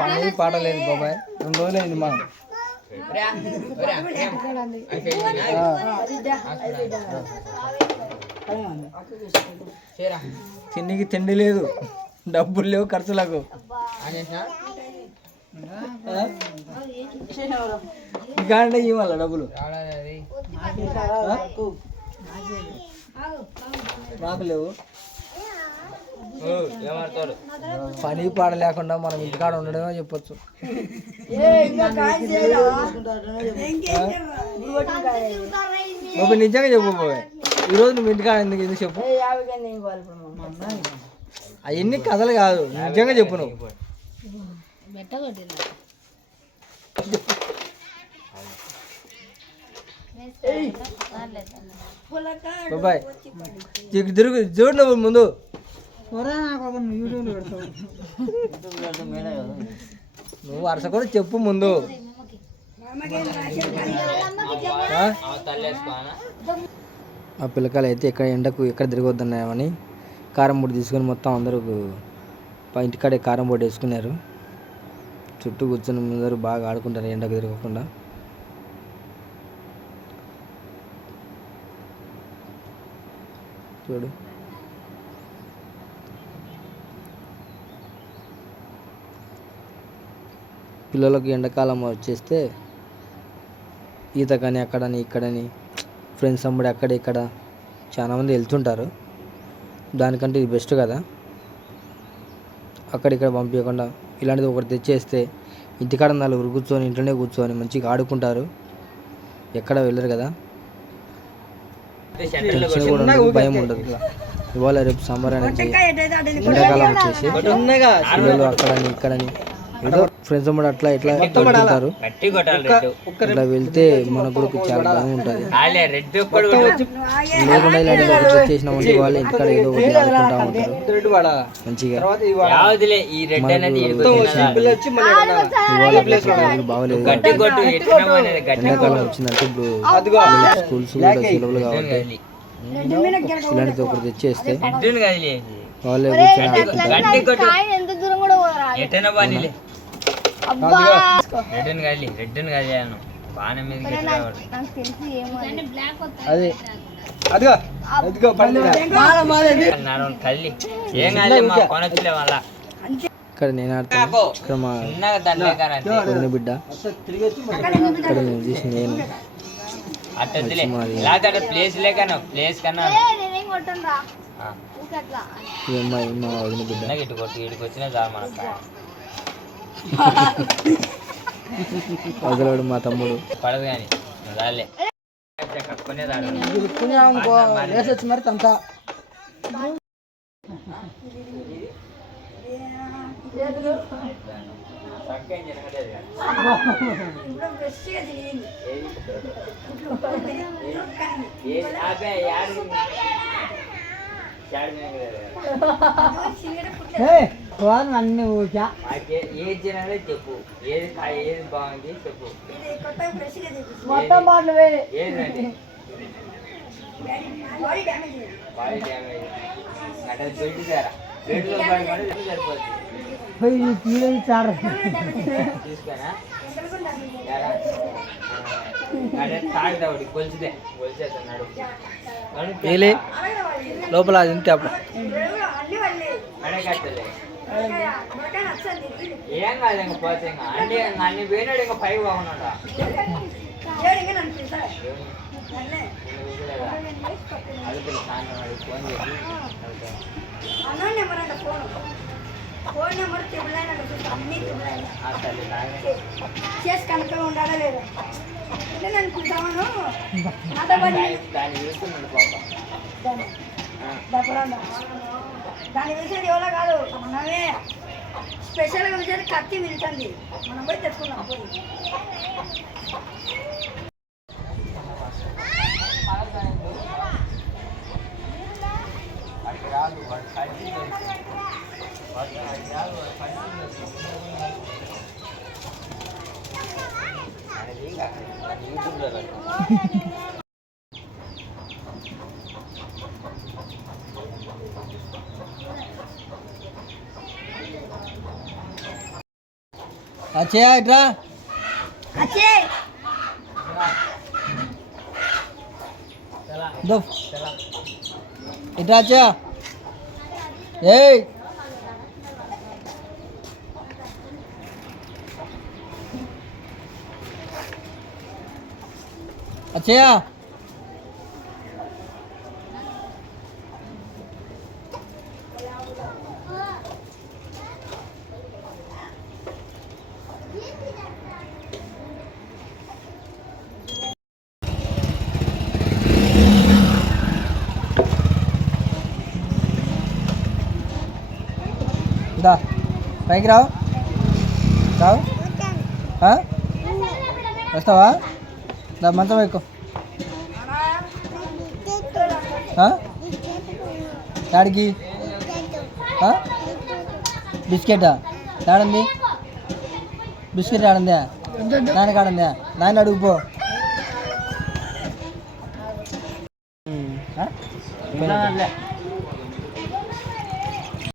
పని పాట లేదు బాబాయ్, 2 రోజులు అయింది మనం. తిండికి తిండి లేదు, డబ్బులు లేవు ఖర్చులకు. ఇంకా అంటే ఇవ్వాల డబ్బులు నాకు లేవు. పని పాడ లేకుండా మనం ఇంటికాడ ఉండడమే చెప్పొచ్చు. నిజంగా చెప్పు బాబాయ్, ఈరోజు నువ్వు ఇంటికాడ ఎందుకు చెప్పు. అవన్నీ కథలు కాదు, నిజంగా చెప్పు నువ్వు. బాబాయ్ తిరుగు చూడు నువ్వు ముందు. నువ్వు వరుస కూడా చెప్పు ముందు. ఆ పిల్లకాయలు అయితే ఎక్కడ ఎండకు ఎక్కడ తిరగొద్దన్నాయని కారం పొడి తీసుకొని మొత్తం అందరూ ఇంటికాడే కారం పొడి వేసుకున్నారు. చుట్టూ కూర్చొని అందరూ బాగా ఆడుకుంటారు ఎండకు తిరగకుండా. చూడు పిల్లలకు ఎండాకాలం వచ్చేస్తే ఈత కానీ అక్కడని ఇక్కడని ఫ్రెండ్స్ అమ్ముడు అక్కడ ఇక్కడ చాలామంది వెళ్తుంటారు. దానికంటే ఇది బెస్ట్ కదా. అక్కడిక్కడ పంపించకుండా ఇలాంటిది ఒకటి తెచ్చేస్తే ఇంటికాడ 4 కూర్చొని ఇంట్లోనే కూర్చొని మంచిగా ఆడుకుంటారు, ఎక్కడ వెళ్ళరు కదా. టెన్షన్ కూడా ఉండదు, భయం ఉండదు. ఇవాళ రేపు సమ్మర్ అనేది ఎండాకాలం వచ్చేసి పిల్లలు అక్కడని ఇక్కడని ఏదో ఫ్రెండ్స్ అమ్మడు అట్లా ఇట్లా వెళ్తుంటారు. ఇట్లా వెళ్తే మనకు కూడా చాలా భయం ఉంటుంది. లేకుండా ఇలాంటి చేసినామంటే వాళ్ళు ఇంటికాడ ఏదో ఒకటి ఆడుకుంటా ఉంటారు మంచిగా. బాగలేదు, ఎండాకాలం వచ్చిందంటే ఇప్పుడు స్కూల్స్ కూడా సెలవులు కాబట్టి ఇలాంటిది ఒకటి తెచ్చేస్తే వాళ్ళే కూర్చొని ఇక్కడ నేను ఆడుతాను. ఇక్కడ మా వదిన బిడ్డ, ఇక్కడ నేను చూసి నేను మా వదిన బిడ్డ వదలడు మా తమ్ముడు. పడదు కానీ మరి తంతా అన్ని ఏది తినాలి చెప్పు, ఏది బాగుంది చెప్పు. మొత్తం బాటలు ఏదండి బాడీ డ్యామేజ్ అంటే బెల్ట్ సారా బెల్ట్లో సరిపోతుంది. తీసుకున్నా తాగుతాడు కొలిచితే కొలిచేస్తున్నాడు లోపల అది ఇంతే అప్పుడు అడగట్టలే ఏం కాదు. ఇంకా పోతే ఇంకా అన్ని అన్ని పోయినాడు. ఇంకా 5 బాగున్నాడా ఫోన్ నెంబర్ చేసి కనుక ఉండాలా లేదా అంటే నేను కూర్చోమను దాని విషయం ఎవరో కాదు, మనమే స్పెషల్గా విషయాన్ని కత్తి విలుతుంది. మనం పోయి తెచ్చుకున్నాం. అచ్చయ్య ఇట్రా ఇట్రా అచ్చయ్య ఏయ్ అచ్చయ్య దా పైకి రావు రావు వస్తావా దా మంచం ఎక్కువ యాడికి బిస్కెటా ఆడంది బిస్కెట్ ఆడందా నాన్నకి ఆడందా నాన్న అడుగుపో